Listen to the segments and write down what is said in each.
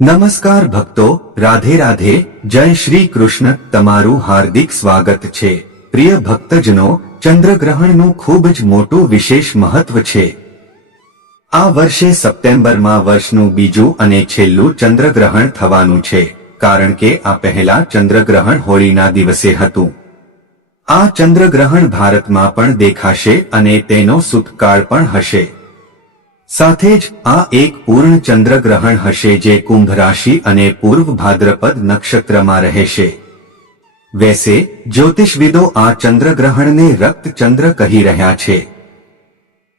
નમસ્કાર ભક્તો, રાધે રાધે, જય શ્રી કૃષ્ણ, તમારું હાર્દિક સ્વાગત છે. પ્રિય ભક્તજનો, ચંદ્રગ્રહણનું ખૂબ જ મોટું વિશેષ મહત્વ છે. આ વર્ષે સપ્ટેમ્બરમાં વર્ષનું બીજું અને છેલ્લું ચંદ્રગ્રહણ થવાનું છે, કારણ કે આ પહેલા ચંદ્રગ્રહણ હોળીના દિવસે હતું. આ ચંદ્રગ્રહણ ભારતમાં પણ દેખાશે અને તેનો સુતકાળ પણ હશે. સાથે જ આ એક પૂર્ણ ચંદ્રગ્રહણ હશે જે કુંભ રાશિ અને પૂર્વ ભાદ્રપદ નક્ષત્રમાં રહેશે. વેસે, જ્યોતિષવિદો આ ચંદ્રગ્રહણને રક્ત ચંદ્ર કહી રહ્યા છે.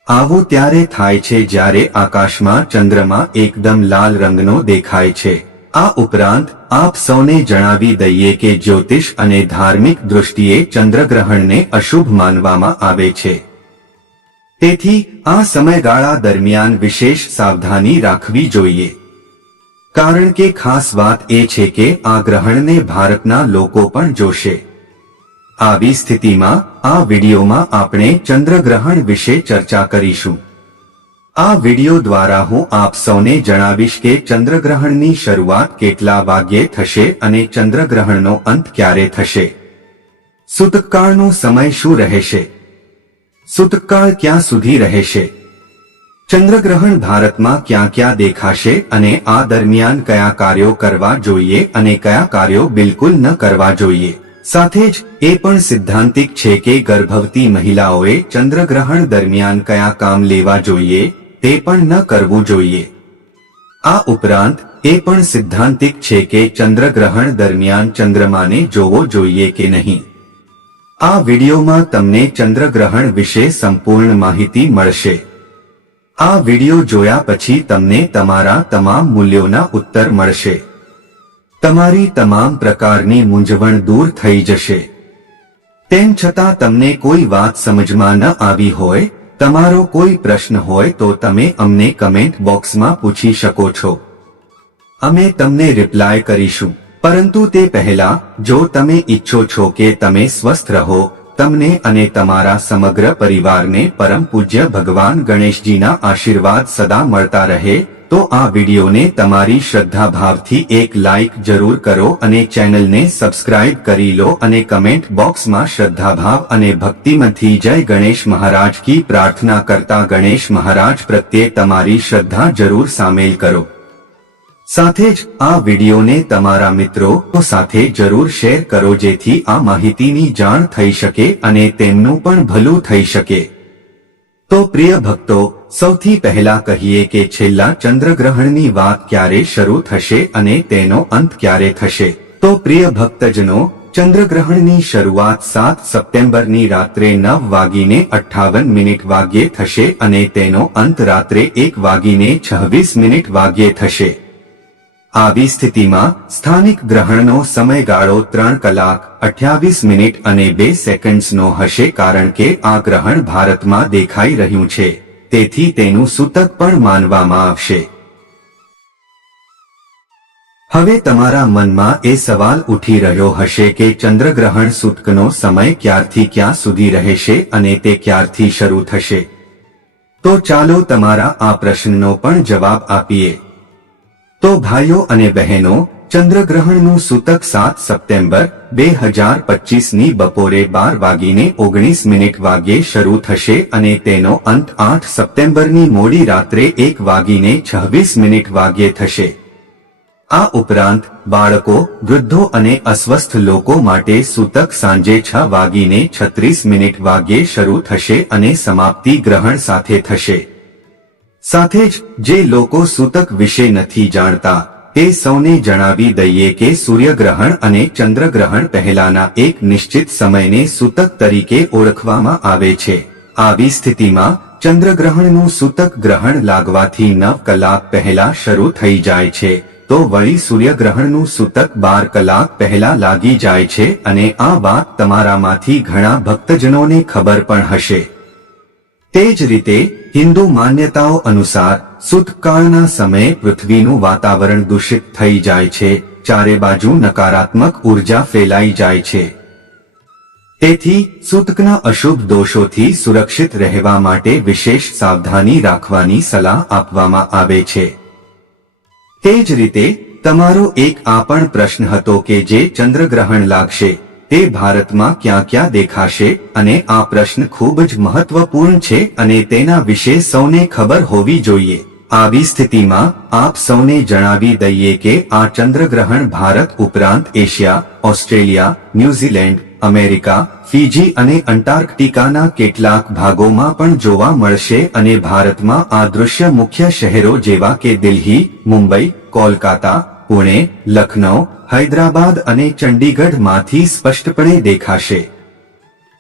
આવું ત્યારે થાય છે જ્યારે આકાશમાં ચંદ્રમા એકદમ લાલ રંગનો દેખાય છે. આ ઉપરાંત, આપ સૌને જણાવી દઈએ કે જ્યોતિષ અને ધાર્મિક દૃષ્ટિએ ચંદ્રગ્રહણને અશુભ માનવામાં આવે છે. તેથી આ સમયગાળા દરમિયાન વિશેષ સાવધાની રાખવી જોઈએ. કારણ કે ખાસ વાત એ છે કે આ ગ્રહણને ભારતના લોકો પણ જોશે. આવી સ્થિતિમાં આ વિડીયોમાં આપણે ચંદ્રગ્રહણ વિશે ચર્ચા કરીશું. આ વીડિયો દ્વારા હું આપ સૌને જણાવીશ કે ચંદ્રગ્રહણની શરૂઆત કેટલા વાગ્યે થશે અને ચંદ્રગ્રહણનો અંત ક્યારે થશે. સુતકાળનો સમય શું રહેશે? સુતકાળ ક્યાં સુધી રહેશે? ચંદ્રગ્રહણ ભારતમાં ક્યાં ક્યાં દેખાશે અને આ દરમિયાન કયા કાર્યો કરવા જોઈએ અને કયા કાર્યો બિલકુલ ન કરવા જોઈએ? સાથે જ એ પણ સિદ્ધાંતિક છે કે ગર્ભવતી મહિલાઓએ ચંદ્રગ્રહણ દરમિયાન કયા કામ લેવા જોઈએ તે પણ ન કરવું જોઈએ. આ ઉપરાંત, એ પણ સિદ્ધાંતિક છે કે ચંદ્રગ્રહણ દરમિયાન ચંદ્રમાને જોવો જોઈએ કે નહીં. આ વિડીયોમાં તમને ચંદ્રગ્રહણ વિશે સંપૂર્ણ માહિતી મળશે. આ વીડિયો જોયા પછી તમને તમારા તમામ મૂલ્યોના ઉત્તર મળશે. તમારી તમામ પ્રકારની મૂંઝવણ દૂર થઈ જશે. તેમ છતાં તમને કોઈ વાત સમજમાં ન આવી હોય, તમારો કોઈ પ્રશ્ન હોય તો તમે અમને કમેન્ટ બોક્સમાં પૂછી શકો છો. અમે તમને રિપ્લાય કરીશું. પરંતુ તે પહેલા, જો તમે ઈચ્છો છો કે તમે સ્વસ્થ રહો, તમને અને તમારા સમગ્ર પરિવારને પરમ પૂજ્ય ભગવાન ગણેશજીના આશીર્વાદ સદા મળતા રહે, તો આ વિડીયોને તમારી શ્રદ્ધા ભાવથી એક લાઇક જરૂર કરો અને ચેનલને સબસ્ક્રાઇબ કરી લો અને કમેન્ટ બોક્સમાં શ્રદ્ધાભાવ અને ભક્તિમથી જય ગણેશ મહારાજ કી પ્રાર્થના કરતા ગણેશ મહારાજ પ્રત્યે તમારી શ્રદ્ધા જરૂર સામેલ કરો. સાથે જ આ વિડીયોને તમારા મિત્રો સાથે જરૂર શેર કરો જેથી આ માહિતીની જાણ થઈ શકે અને તેમનું પણ ભલું થઈ શકે. તો પ્રિય ભક્તો, સૌથી પહેલા કહીએ કે છેલ્લા ચંદ્રગ્રહણની વાત ક્યારે શરૂ થશે અને તેનો અંત ક્યારે થશે? તો પ્રિય ભક્તજનો, ચંદ્રગ્રહણની શરૂઆત સાત સપ્ટેમ્બરની રાત્રે નવ વાગીને અઠ્ઠાવન મિનિટ વાગ્યે થશે અને તેનો અંત રાત્રે એક વાગીને છવ્વીસ મિનિટ વાગ્યે થશે. આવી સ્થિતિમાં સ્થાનિક ગ્રહણનો સમયગાળો ત્રણ કલાક, અઠ્યાવીસ મિનિટ અને બે સેકન્ડ્સનો હશે કારણ કે આ ગ્રહણ ભારતમાં દેખાઈ રહ્યું છે. તેથી તેનું સૂતક પણ માનવામાં આવશે. હવે તમારા મનમાં એ સવાલ ઉઠી રહ્યો હશે કે ચંદ્રગ્રહણ સૂતકનો સમય ક્યારથી ક્યાં સુધી રહેશે અને તે ક્યારથી શરૂ થશે? તો ચાલો તમારા આ પ્રશ્નનો પણ જવાબ આપીએ. તો ભાઈઓ અને બહેનો, ચંદ્રગ્રહણનું સૂતક સાત સપ્ટેમ્બર બે હજાર પચીસની બપોરે બાર વાગીને ઓગણીસ મિનિટ વાગ્યે શરૂ થશે અને તેનો અંત આઠ સપ્ટેમ્બરની મોડી રાત્રે એક વાગીને છવ્વીસ મિનિટ વાગ્યે થશે. આ ઉપરાંત, બાળકો, વૃદ્ધો અને અસ્વસ્થ લોકો માટે સૂતક સાંજે છ વાગીને છત્રીસ મિનિટ વાગ્યે શરૂ થશે અને સમાપ્તિ ગ્રહણ સાથે થશે. સાથે જ જે લોકો સૂતક વિશે નથી જાણતા, તે સૌને જણાવી દઈએ કે સૂર્યગ્રહણ અને ચંદ્રગ્રહણ પહેલાના એક નિશ્ચિત સમયને સૂતક તરીકે ઓળખવામાં આવે છે. આવી સ્થિતિમાં, ચંદ્રગ્રહણનું સૂતક ગ્રહણ લાગવાથી નવ કલાક પહેલા શરૂ થઈ જાય છે, તો વળી સૂર્યગ્રહણનું સૂતક બાર કલાક પહેલા લાગી જાય છે અને આ વાત તમારામાંથી ઘણા ભક્તજનોને ખબર પણ હશે. તે જ રીતે હિન્દુ માન્યતાઓ અનુસાર સુતકાળના સમયે પૃથ્વીનું વાતાવરણ દૂષિત થઈ જાય છે, ચારે બાજુ નકારાત્મક ઊર્જા ફેલાઈ જાય છે. તેથી, સૂતકના અશુભ દોષોથી સુરક્ષિત રહેવા માટે વિશેષ સાવધાની રાખવાની સલાહ આપવામાં આવે છે. તે જ રીતે, તમારો એક આ પણ પ્રશ્ન હતો કે જે ચંદ્રગ્રહણ લાગશે. તે ભારતમાં ક્યાં ક્યાં દેખાશે અને આ પ્રશ્ન ખૂબ જ મહત્વપૂર્ણ છે અને તેના વિશે સૌને ખબર હોવી જોઈએ. આવી સ્થિતિમાં આપ સૌને જણાવી દઈએ કે આ ચંદ્રગ્રહણ ભારત ઉપરાંત Asia, Australia, New Zealand, America, Fiji અને અંટાર્કટિકાના કેટલાક ભાગોમાં પણ જોવા મળશે અને ભારતમાં આ દૃશ્ય મુખ્ય શહેરો જેવા કે દિલ્હી, મુંબઈ, કોલકાતા પુણે, લખનૌ, હૈદરાબાદ અને ચંડીગઢમાંથી સ્પષ્ટપણે દેખાશે.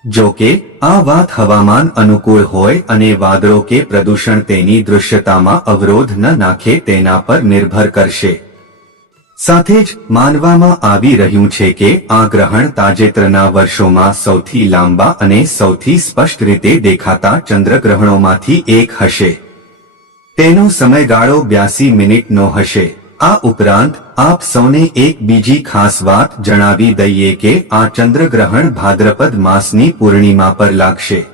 જો કે, આ વાત હવામાન અનુકૂળ હોય અને વાદળો કે પ્રદૂષણ તેની દૃશ્યતામાં અવરોધ ન નાખે તેના પર નિર્ભર કરશે. સાથે જ માનવામાં આવી રહ્યું છે કે આ ગ્રહણ તાજેતરના વર્ષોમાં સૌથી લાંબા અને સૌથી સ્પષ્ટ રીતે દેખાતા ચંદ્રગ્રહણોમાંથી એક હશે. તેનો સમયગાળો બ્યાસી મિનિટનો હશે. આ ઉપરાંત, આપ સૌને એક બીજી ખાસ વાત જણાવી દઈએ કે આ ચંદ્રગ્રહણ ભાદ્રપદ માસની પૂર્ણિમા પર લાગશે.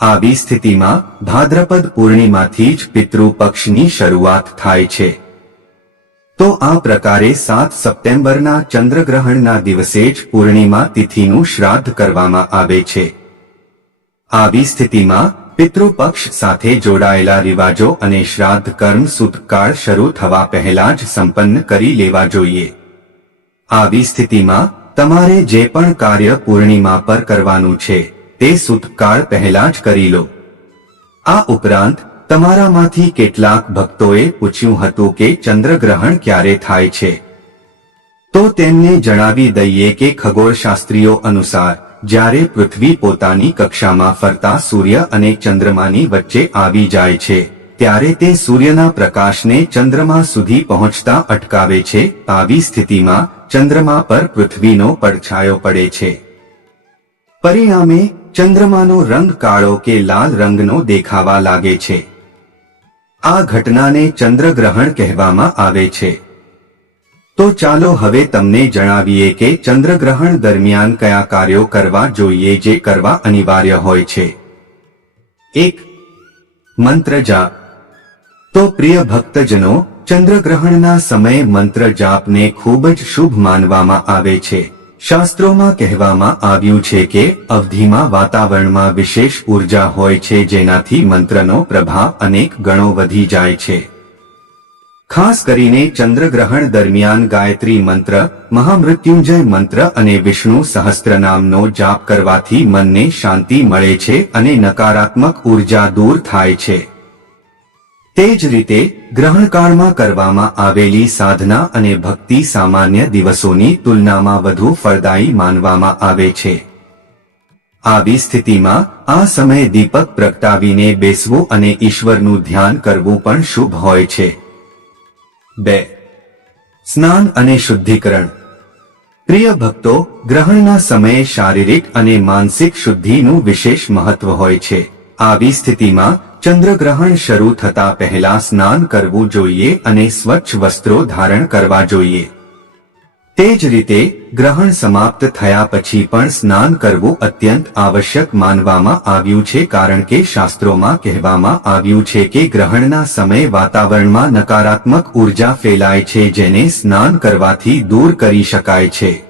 આવી સ્થિતિમાં, ભાદ્રપદ પૂર્ણિમાથી જ પિતૃ પક્ષની શરૂઆત થાય છે. તો આ પ્રકારે સાત સપ્ટેમ્બરના ચંદ્રગ્રહણના દિવસે જ પૂર્ણિમા તિથિનું શ્રાદ્ધ કરવામાં આવે છે. આવી સ્થિતિમાં પિતૃપક્ષ સાથે જોડાયેલા રિવાજો અને શ્રાદ્ધ કર્મ સુતકાળ શરૂ થવા પહેલા જ સંપન્ન કરી લેવા જોઈએ. આવી સ્થિતિમાં, તમારે જે પણ કાર્ય પૂર્ણિમા પર કરવાનું છે, તે સુતકાળ પહેલા જ કરી લો. આ ઉપરાંત, તમારામાંથી કેટલાક ભક્તોએ પૂછ્યું હતું કે ચંદ્રગ્રહણ ક્યારે થાય છે. તો તેમને જણાવી દઈએ કે ખગોળશાસ્ત્રીઓ અનુસાર જ્યારે પૃથ્વી પોતાની કક્ષામાં ફરતા સૂર્ય અને ચંદ્રમાની વચ્ચે આવી જાય છે, ત્યારે તે સૂર્યના પ્રકાશને ચંદ્રમા સુધી પહોંચતા અટકાવે છે, આવી સ્થિતિમાં ચંદ્રમા પર પૃથ્વીનો પડછાયો પડે છે. પરિણામે, ચંદ્રમાનો રંગ કાળો કે લાલ રંગનો દેખાવા લાગે છે. આ ઘટનાને ચંદ્રગ્રહણ કહેવામાં આવે છે. તો ચાલો હવે તમને જણાવીએ કે ચંદ્રગ્રહણ દરમિયાન કયા કાર્યો કરવા જોઈએ જે કરવા અનિવાર્ય હોય છે. એક મંત્ર જાપ તો પ્રિય ભક્તજનો, ચંદ્રગ્રહણના સમયે મંત્ર જાપને ખૂબ જ શુભ માનવામાં આવે છે. શાસ્ત્રોમાં કહેવામાં આવ્યું છે કે અવધિમાં વાતાવરણમાં વિશેષ ઊર્જા હોય છે જેનાથી મંત્રનો પ્રભાવ અનેક ગણો વધી જાય છે. ખાસ કરીને ચંદ્રગ્રહણ દરમિયાન ગાયત્રી મંત્ર, મહામૃત્યુંજય મંત્ર અને વિષ્ણુ સહસ્ત્રનામનો જાપ કરવાથી મનને શાંતિ મળે છે અને નકારાત્મક ઊર્જા દૂર થાય છે. તે જ રીતે, ગ્રહણકાળમાં કરવામાં આવેલી સાધના અને ભક્તિ સામાન્ય દિવસોની તુલનામાં વધુ ફળદાયી માનવામાં આવે છે. આવી સ્થિતિમાં, આ સમયે દીપક પ્રગટાવીને બેસવું અને ઈશ્વરનું ધ્યાન કરવું પણ શુભ હોય છે. બે. સ્નાન અને શુદ્ધિકરણ. પ્રિય ભક્તો, ગ્રહણના સમયે શારીરિક અને માનસિક શુદ્ધિનું વિશેષ મહત્વ હોય છે. આવી સ્થિતિમાં ચંદ્રગ્રહણ શરૂ થતા પહેલા સ્નાન કરવું જોઈએ અને સ્વચ્છ વસ્ત્રો ધારણ કરવા જોઈએ. તે જ રીતે ગ્રહણ સમાપ્ત થયા પછી પણ સ્નાન કરવું અત્યંત આવશ્યક માનવામાં આવ્યું છે કારણ કે શાસ્ત્રોમાં કહેવામાં આવ્યું છે કે ગ્રહણના સમયે વાતાવરણમાં નકારાત્મક ઊર્જા ફેલાય છે જેને સ્નાન કરવાથી દૂર કરી શકાય છે.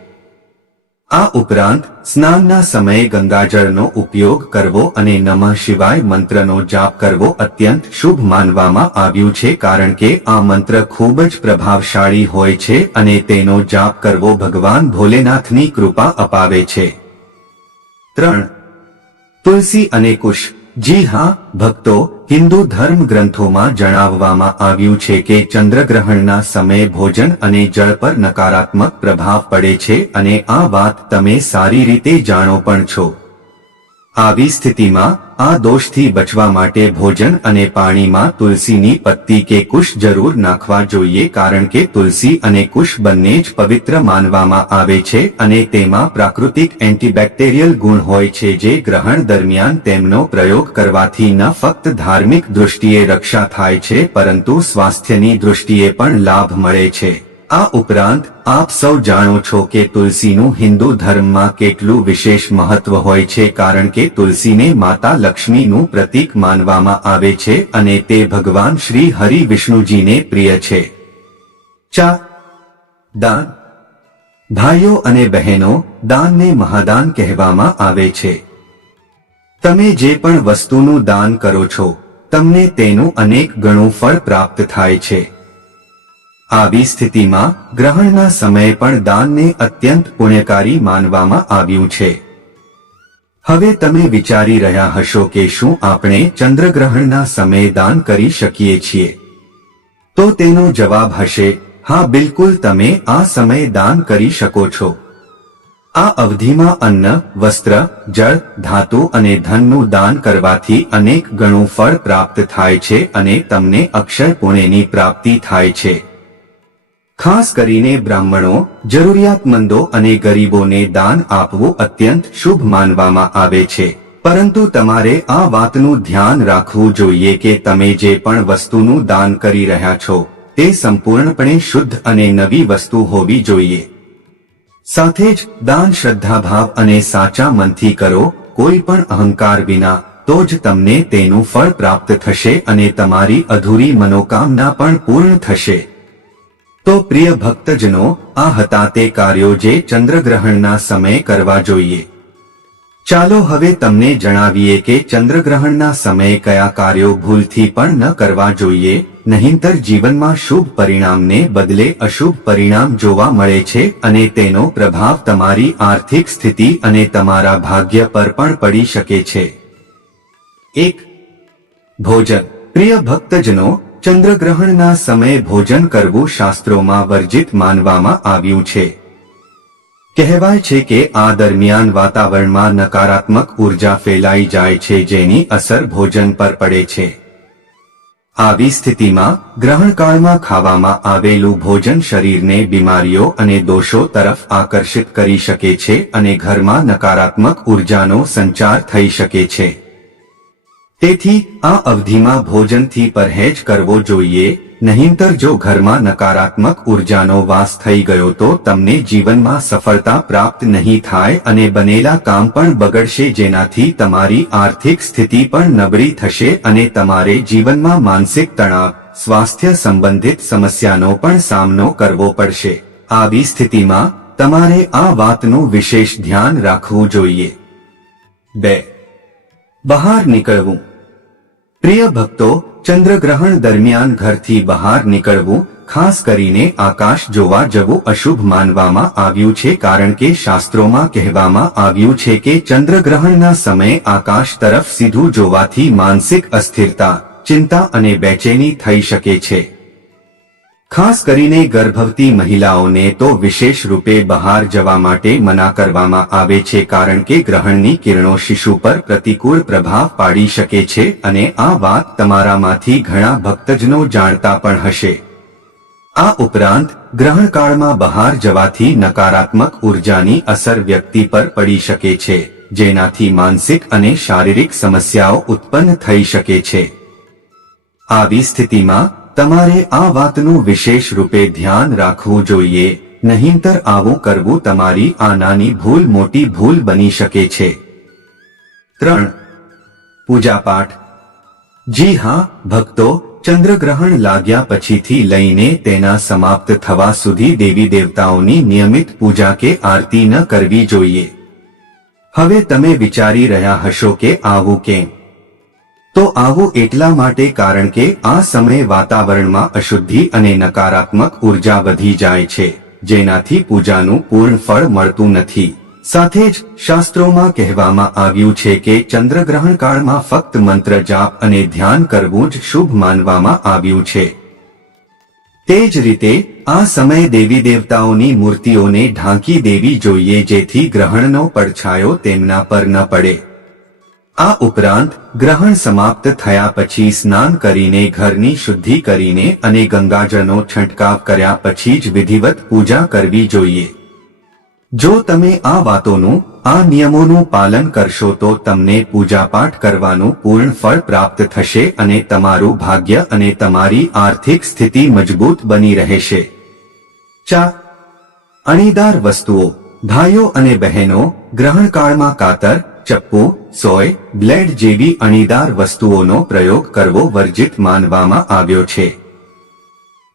આ ઉપરાંત, સ્નાનના સમયે ગંગાજળનો ઉપયોગ કરવો અને નમઃ શિવાય મંત્રનો જાપ કરવો અત્યંત શુભ માનવામાં આવ્યું છે કારણ કે આ મંત્ર ખૂબ જ પ્રભાવશાળી હોય છે અને તેનો જાપ કરવો ભગવાન ભોલેનાથની કૃપા અપાવે છે. ત્રણ. તુલસી અને કુશ. જી હા, ભક્તો હિન્દુ ધર્મ ગ્રંથોમાં જણાવવામાં આવ્યું છે કે ચંદ્રગ્રહણના સમયે ભોજન અને જળ પર નકારાત્મક પ્રભાવ પડે છે અને આ વાત તમે સારી રીતે જાણો પણ છો. આવી સ્થિતિમાં આ દોષથી બચવા માટે ભોજન અને પાણીમાં તુલસીની પત્તી કે કુશ જરૂર નાખવા જોઈએ કારણ કે તુલસી અને કુશ બંને જ પવિત્ર માનવામાં આવે છે અને તેમાં પ્રાકૃતિક એન્ટીબેક્ટેરિયલ ગુણ હોય છે જે ગ્રહણ દરમિયાન તેમનો પ્રયોગ કરવાથી ન ફક્ત ધાર્મિક દૃષ્ટિએ રક્ષા થાય છે પરંતુ સ્વાસ્થ્યની દૃષ્ટિએ પણ લાભ મળે છે. આ ઉપરાંત, આપ સૌ જાણો છો કે તુલસીનું હિન્દુ ધર્મમાં કેટલું વિશેષ મહત્વ હોય છે કારણ કે તુલસીને માતા લક્ષ્મીનું પ્રતીક માનવામાં આવે છે અને તે ભગવાન શ્રી હરિ વિષ્ણુજીને પ્રિય છે. ચા. દાન. ભાઈઓ અને બહેનો, દાનને મહાદાન કહેવામાં આવે છે. તમે જે પણ વસ્તુનું દાન કરો છો, તમને તેનું અનેક ગણું ફળ પ્રાપ્ત થાય છે. આવી સ્થિતિમાં ગ્રહણના સમયે પણ દાનને અત્યંત પુણ્યકારી માનવામાં આવ્યું છે. હવે તમે વિચારી રહ્યા હશો કે શું આપણે ચંદ્રગ્રહણના સમયે દાન કરી શકીએ છીએ? તો તેનો જવાબ હશે, હા, બિલકુલ તમે આ સમયે દાન કરી શકો છો. આ અવધિમાં અન્ન, વસ્ત્ર, જળ, ધાતુ અને ધનનું દાન કરવાથી અનેક ગણું ફળ પ્રાપ્ત થાય છે અને તમને અક્ષય પુણ્યની પ્રાપ્તિ થાય છે. ખાસ કરીને બ્રાહ્મણો, જરૂરિયાતમંદો અને ગરીબોને દાન આપવું અત્યંત શુભ માનવામાં આવે છે. પરંતુ તમારે આ વાતનું ધ્યાન રાખવું જોઈએ કે તમે જે પણ વસ્તુનું દાન કરી રહ્યા છો, તે સંપૂર્ણપણે શુદ્ધ અને નવી વસ્તુ હોવી જોઈએ. સાથે જ દાન શ્રદ્ધાભાવ અને સાચા મનથી કરો, કોઈ પણ અહંકાર વિના, તો જ તમને તેનું ફળ પ્રાપ્ત થશે અને તમારી અધૂરી મનોકામના પણ પૂર્ણ થશે. તો પ્રિય ભક્તજનો, આ હતા તે કાર્યો જે ચંદ્રગ્રહણના સમયે કરવા જોઈએ. ચાલો હવે તમને જણાવીએ કે ચંદ્રગ્રહણના સમયે કયા કાર્યો ભૂલથી પણ ન કરવા જોઈએ, નહીંતર જીવનમાં શુભ પરિણામને બદલે અશુભ પરિણામ જોવા મળે છે અને તેનો પ્રભાવ તમારી આર્થિક સ્થિતિ અને તમારા ભાગ્ય પર પણ પડી શકે છે. એક, ભોજન. પ્રિય ભક્તજનો ચંદ્રગ્રહણના સમયે ભોજન કરવું શાસ્ત્રોમાં વર્જિત માનવામાં આવ્યું છે. કહેવાય છે કે આ દરમિયાન વાતાવરણમાં નકારાત્મક ઊર્જા ફેલાઈ જાય છે જેની અસર ભોજન પર પડે છે. આવી સ્થિતિમાં ગ્રહણકાળમાં ખાવામાં આવેલું ભોજન શરીરને બીમારીઓ અને દોષો તરફ આકર્ષિત કરી શકે છે અને ઘરમાં નકારાત્મક ઉર્જાનો સંચાર થઈ શકે છે. તેથી આ અવધિમાં ભોજનથી પરહેજ કરવો જોઈએ, નહીંતર જો ઘરમાં નકારાત્મક ઉર્જાનો વાસ થઈ ગયો તો તમને જીવનમાં સફળતા પ્રાપ્ત નહીં થાય અને બનેલા કામ પણ બગડશે જેનાથી તમારી આર્થિક સ્થિતિ પણ નબળી થશે અને તમારે જીવનમાં માનસિક તણાવ, સ્વાસ્થ્ય સંબંધિત સમસ્યાનો પણ સામનો કરવો પડશે. આવી સ્થિતિમાં તમારે આ વાતનું વિશેષ ધ્યાન રાખવું જોઈએ. બે બહાર નીકળવું. પ્રિય ભક્તો, ચંદ્રગ્રહણ દરમિયાન ઘરથી બહાર નીકળવું, ખાસ કરીને આકાશ જોવા જવું અશુભ માનવામાં આવ્યું છે કારણ કે શાસ્ત્રોમાં કહેવામાં આવ્યું છે કે ચંદ્રગ્રહણના સમયે આકાશ તરફ સીધું જોવાથી માનસિક અસ્થિરતા, ચિંતા અને બેચેની થઈ શકે છે. ખાસ કરીને ગર્ભવતી મહિલાઓને તો વિશેષ રૂપે બહાર જવા માટે મના કરવામાં આવે છે કારણ કે ગ્રહણની કિરણો શિશુ પર પ્રતિકૂળ પ્રભાવ પાડી શકે છે અને આ વાત તમારામાંથી ઘણા ભક્તજનો જાણતા પણ હશે. આ ઉપરાંત, ગ્રહણકાળમાં બહાર જવાથી નકારાત્મક ઉર્જાની અસર વ્યક્તિ પર પડી શકે છે, જેનાથી માનસિક અને શારીરિક સમસ્યાઓ ઉત્પન્ન થઈ શકે છે. આવી સ્થિતિમાં તમારે આ વાતનું વિશેષ રૂપે ધ્યાન રાખવું જોઈએ, નહીંતર આવું કરવું તમારી આ નાની ભૂલ મોટી ભૂલ બની શકે છે. ત્રણ. પૂજાપાઠ. જી હા, ભક્તો, ચંદ્રગ્રહણ લાગ્યા પછીથી લઈને તેના સમાપ્ત થવા સુધી દેવી દેવતાઓની નિયમિત પૂજા કે આરતી ન કરવી જોઈએ. હવે તમે વિચારી રહ્યા હશો કે આવું કેમ? તો આવું એટલા માટે કારણ કે આ સમયે વાતાવરણમાં અશુદ્ધિ અને નકારાત્મક ઊર્જા વધી જાય છે, જેનાથી પૂજાનું પૂર્ણ ફળ મળતું નથી. સાથે જ શાસ્ત્રોમાં કહેવામાં આવ્યું છે કે ચંદ્રગ્રહણ કાળમાં ફક્ત મંત્ર જાપ અને ધ્યાન કરવું જ શુભ માનવામાં આવ્યું છે. તે જ રીતે, આ સમયે દેવી દેવતાઓની મૂર્તિઓને ઢાંકી દેવી જોઈએ જેથી ગ્રહણનો પડછાયો તેમના પર ન પડે. આ ઉપરાંત, ગ્રહણ સમાપ્ત થયા પછી સ્નાન કરીને ઘરની શુદ્ધિ કરીને અને ગંગાજળનો છંટકાવ કર્યા પછી જ વિધિવત પૂજા કરવી જોઈએ. જો તમે આ વાતોનું, આ નિયમોનું પાલન કરશો તો તમને પૂજાપાઠ કરવાનું પૂર્ણ ફળ પ્રાપ્ત થશે અને તમારું ભાગ્ય અને તમારી આર્થિક સ્થિતિ મજબૂત બની રહેશે. ચા. અણીદાર વસ્તુઓ. ભાઈઓ અને બહેનો, ગ્રહણકાળમાં કાતર ચપ્પુ, સોય, બ્લેડ જેવી અણીદાર વસ્તુઓનો પ્રયોગ કરવો વર્જિત માનવામાં આવ્યો છે.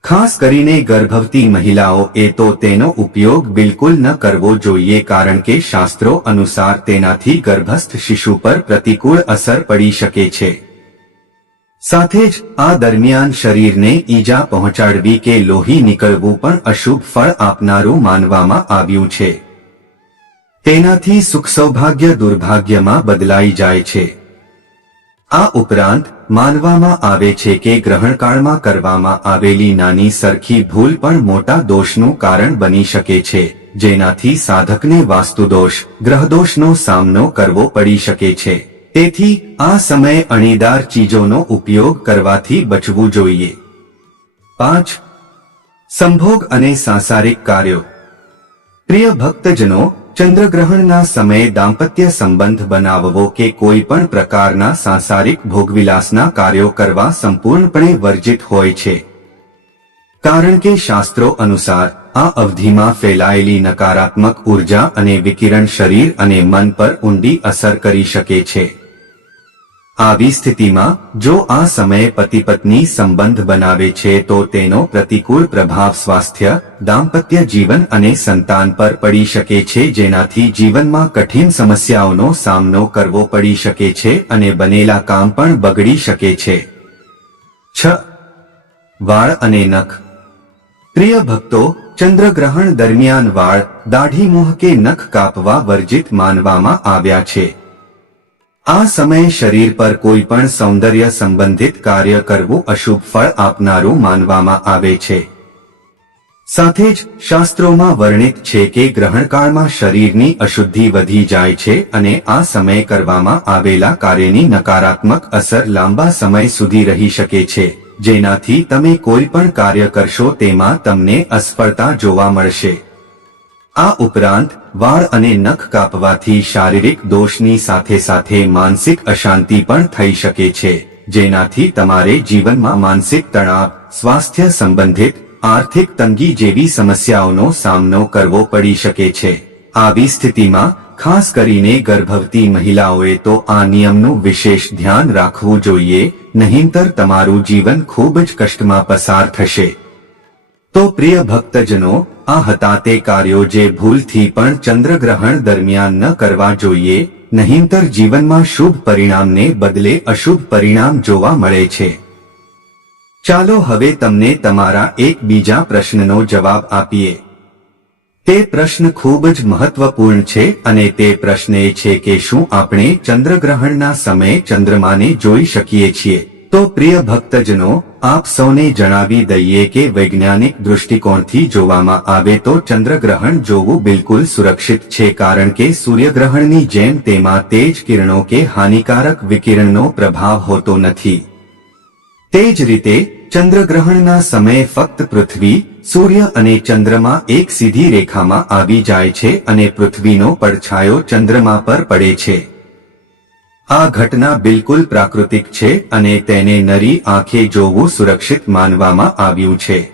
ખાસ કરીને ગર્ભવતી મહિલાઓ એ તો તેનો ઉપયોગ બિલકુલ ન કરવો જોઈએ કારણ કે શાસ્ત્રો અનુસાર તેનાથી ગર્ભસ્થ શિશુ પર પ્રતિકૂળ અસર પડી શકે છે. સાથે જ આ દરમિયાન શરીરને ઈજા પહોંચાડવી કે લોહી નીકળવું પણ અશુભ ફળ આપનારું માનવામાં આવ્યું છે. તેનાથી સુખ સૌભાગ્ય દુર્ભાગ્યમાં બદલાઈ જાય છે. આ ઉપરાંત, માનવામાં આવે છે કે ગ્રહણકાળમાં કરવામાં આવેલી નાની સરખી ભૂલ પણ મોટા દોષનું કારણ બની શકે છે, જેનાથી સાધકને વાસ્તુદોષ, ગ્રહદોષનો સામનો કરવો પડી શકે છે. તેથી, આ સમયે અણીદાર ચીજોનો ઉપયોગ કરવાથી બચવું જોઈએ. પાંચ. સંભોગ અને સાંસારિક કાર્યો. પ્રિય ભક્તજનો ચંદ્રગ્રહણના સમયે દાંપત્ય સંબંધ બનાવવો કે કોઈ પણ પ્રકારના સાંસારિક ભોગવિલાસના કાર્યો કરવા સંપૂર્ણપણે વર્જિત હોય છે. કારણ કે શાસ્ત્રો અનુસાર, આ અવધિમાં ફેલાયેલી નકારાત્મક ઊર્જા અને વિકિરણ શરીર અને મન પર ઊંડી અસર કરી શકે છે. આવી સ્થિતિમાં, જો આ સમયે પતિ પત્ની સંબંધ બનાવે છે તો તેનો પ્રતિકૂળ પ્રભાવ સ્વાસ્થ્ય, દાંપત્ય જીવન અને સંતાન પર પડી શકે છે જેનાથી જીવનમાં કઠિન સમસ્યાઓનો સામનો કરવો પડી શકે છે અને બનેલા કામ પણ બગડી શકે છે. છ. વાળ અને નખ. પ્રિય ભક્તો, ચંદ્રગ્રહણ દરમિયાન વાળ દાઢી મોહ કે નખ કાપવા વર્જિત માનવામાં આવ્યા છે. આ સમયે શરીર પર કોઈ પણ સૌંદર્ય સંબંધિત કાર્ય કરવું અશુભ ફળ આપનારું માનવામાં આવે છે. સાથે જ શાસ્ત્રોમાં વર્ણિત છે કે ગ્રહણકાળમાં શરીરની અશુદ્ધિ વધી જાય છે અને આ સમયે કરવામાં આવેલા કાર્યની નકારાત્મક અસર લાંબા સમય સુધી રહી શકે છે, જેનાથી તમે કોઈ પણ કાર્ય કરશો તેમાં તમને અસફળતા જોવા મળશે. આ ઉપરાંત, વાળ અને નખ કાપવાથી શારીરિક દોષની સાથે સાથે માનસિક અશાંતિ પણ થઈ શકે છે, જેનાથી તમારે જીવનમાં માનસિક તણાવ, સ્વાસ્થ્ય સંબંધિત, આર્થિક તંગી જેવી સમસ્યાઓનો સામનો કરવો પડી શકે છે. આવી સ્થિતિમાં, ખાસ કરીને ગર્ભવતી મહિલાઓએ તો આ નિયમનું વિશેષ ધ્યાન રાખવું જોઈએ, નહીંતર તમારું જીવન ખૂબ જ કષ્ટમાં પસાર થશે. તો પ્રિય ભક્તજનો આ હતા તે કાર્યો જે ભૂલથી પણ ચંદ્રગ્રહણ દરમિયાન ન કરવા જોઈએ, નહીંતર જીવનમાં શુભ પરિણામને બદલે અશુભ પરિણામ જોવા મળે છે. ચાલો હવે તમને તમારા એક બીજા પ્રશ્નનો જવાબ આપીએ. તે પ્રશ્ન ખૂબ જ મહત્વપૂર્ણ છે અને તે પ્રશ્ન એ છે કે શું આપણે ચંદ્રગ્રહણના સમયે ચંદ્રમાને જોઈ શકીએ છીએ. તો પ્રિય ભક્તજનો આપ સૌને જણાવી દઈએ કે વૈજ્ઞાનિક દૃષ્ટિકોણથી જોવામાં આવે તો ચંદ્રગ્રહણ જોવું બિલકુલ સુરક્ષિત છે કારણ કે સૂર્યગ્રહણની જેમ તેમાં તેજ કિરણો કે હાનિકારક વિકિરણનો પ્રભાવ હોતો નથી. તે જ રીતે, ચંદ્રગ્રહણના સમયે ફક્ત પૃથ્વી, સૂર્ય અને ચંદ્રમા એક સીધી રેખામાં આવી જાય છે અને પૃથ્વીનો પડછાયો ચંદ્રમા પર પડે છે. આ ઘટના બિલકુલ પ્રાકૃતિક છે અને તેને નરી આંખે જોવું સુરક્ષિત માનવામાં આવ્યું છે.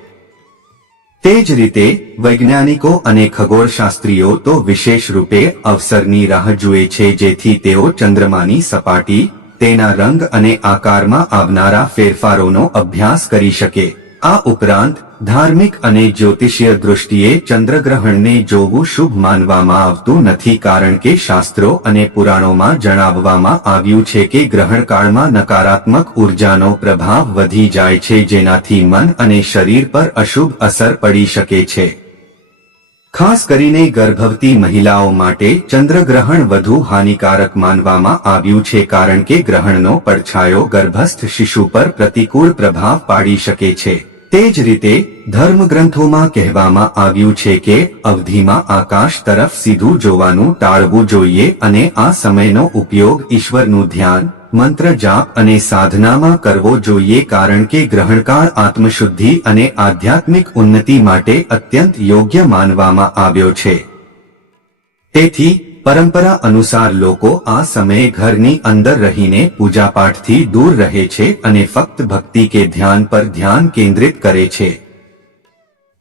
તે જ રીતે, વૈજ્ઞાનિકો અને ખગોળશાસ્ત્રીઓ તો વિશેષ રૂપે અવસરની રાહ જુએ છે જેથી તેઓ ચંદ્રમાની સપાટી, તેના રંગ અને આકારમાં આવનારા ફેરફારોનો અભ્યાસ કરી શકે. આ ઉપરાંત ધાર્મિક અને જ્યોતિષીય દૃષ્ટિએ ચંદ્રગ્રહણને જોવું શુભ માનવામાં આવતું નથી કારણ કે શાસ્ત્રો અને પુરાણોમાં જણાવવામાં આવ્યું છે કે ગ્રહણકાળમાં નકારાત્મક ઉર્જાનો પ્રભાવ વધી જાય છે જેનાથી મન અને શરીર પર અશુભ અસર પડી શકે છે. ખાસ કરીને ગર્ભવતી મહિલાઓ માટે ચંદ્રગ્રહણ વધુ હાનિકારક માનવામાં આવ્યું છે કારણ કે ગ્રહણનો પડછાયો ગર્ભસ્થ શિશુ પર પ્રતિકૂળ પ્રભાવ પાડી શકે છે. તે જ રીતે ધર્મગ્રંથોમાં કહેવામાં આવ્યું છે કે અવધિમાં આકાશ તરફ સીધું જોવાનું ટાળવું જોઈએ અને આ સમયનો ઉપયોગ ઈશ્વરનું ધ્યાન, મંત્ર જાપ અને સાધનામાં કરવો જોઈએ કારણ કે ગ્રહણકાળ આત્મશુદ્ધિ અને આધ્યાત્મિક ઉન્નતિ માટે અત્યંત યોગ્ય માનવામાં આવ્યો છે. તેથી પરંપરા અનુસાર લોકો આ સમયે ઘરની અંદર રહીને પૂજાપાઠથી દૂર રહે છે અને ફક્ત ભક્તિ કે ધ્યાન પર ધ્યાન કેન્દ્રિત કરે છે.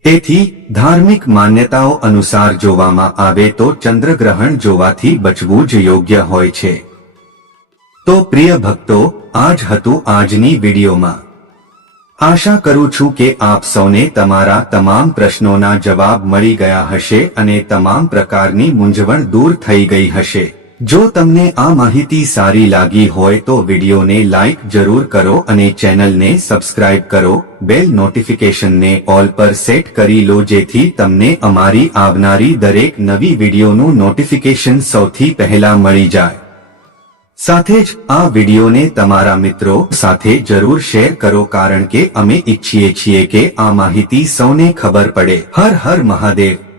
તેથી, ધાર્મિક માન્યતાઓ અનુસાર જોવામાં આવે તો ચંદ્રગ્રહણ જોવાથી બચવું જ યોગ્ય હોય છે. તો પ્રિય ભક્તો આજ હતું આજની વિડીયોમાં. આશા કરું છું કે આપ સૌને તમારા તમામ પ્રશ્નોના જવાબ મળી ગયા હશે અને તમામ પ્રકારની મૂંઝવણ દૂર થઈ ગઈ હશે. જો તમને આ માહિતી સારી લાગી હોય તો વિડીયોને લાઇક જરૂર કરો અને ચેનલને સબસ્ક્રાઇબ કરો. બેલ નોટિફિકેશનને ઓલ પર સેટ કરી લો જેથી તમને અમારી આવનારી દરેક નવી વિડીયોનું નોટિફિકેશન સૌથી પહેલા મળી જાય. સાથે જ આ વિડીયોને તમારા મિત્રો સાથે જરૂર શેર કરો કારણ કે અમે ઈચ્છીએ છીએ કે આ માહિતી સૌને ખબર પડે. હર હર મહાદેવ.